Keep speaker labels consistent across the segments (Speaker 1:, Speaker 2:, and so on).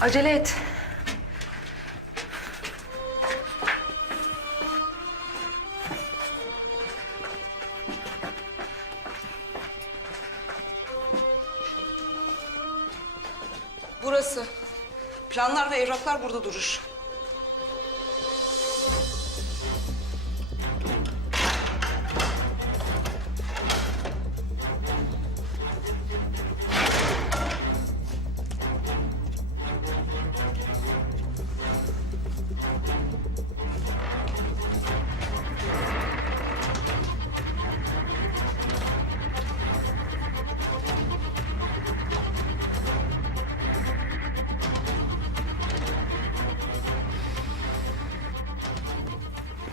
Speaker 1: Acele et.
Speaker 2: Burası. Planlar ve evraklar burada durur.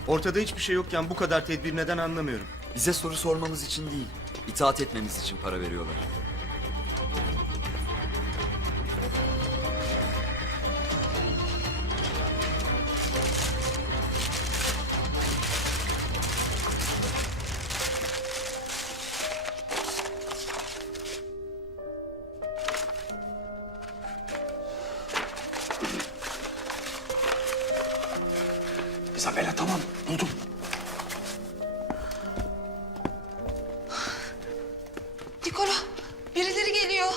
Speaker 3: Ortada hiçbir şey yokken bu kadar tedbir neden anlamıyorum.
Speaker 4: Bize soru sormamız için değil, itaat etmemiz için para veriyorlar.
Speaker 5: Isabella tamam buldum.
Speaker 2: Nikola, birileri geliyor.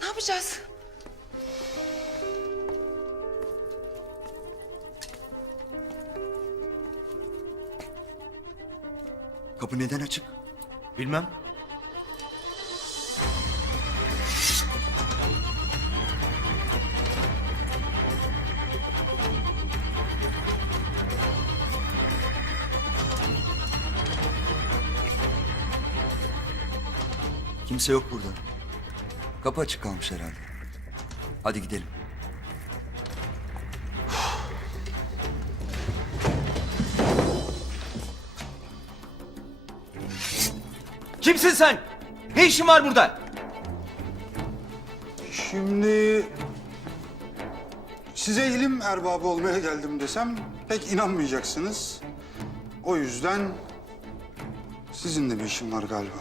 Speaker 2: Ne yapacağız?
Speaker 4: Kapı neden açık?
Speaker 3: Bilmem.
Speaker 4: Kimse yok burada. Kapı açık kalmış herhalde. Hadi gidelim.
Speaker 3: Kimsin sen? Ne işin var burada?
Speaker 5: Şimdi size ilim erbabı olmaya geldim desem pek inanmayacaksınız. O yüzden sizinle bir işim var galiba.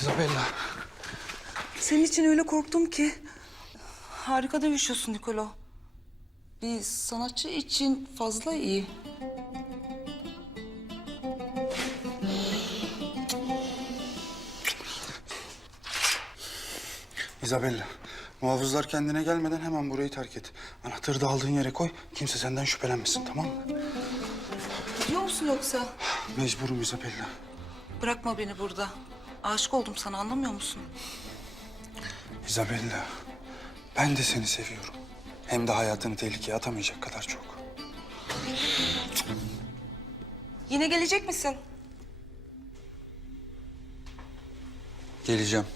Speaker 5: Isabella.
Speaker 2: Senin için öyle korktum ki. Harika dövüşüyorsun Nikola. Bir sanatçı için fazla iyi.
Speaker 5: Isabella, muhafızlar kendine gelmeden hemen burayı terk et. Anahtarı da aldığın yere koy, kimse senden şüphelenmesin tamam mı?
Speaker 2: Biliyor musun yoksa?
Speaker 5: Mecburum Isabella.
Speaker 2: Bırakma beni burada. Aşık oldum sana anlamıyor musun?
Speaker 5: Isabella, ben de seni seviyorum. Hem de hayatını tehlikeye atamayacak kadar çok.
Speaker 2: Yine gelecek misin?
Speaker 5: Geleceğim.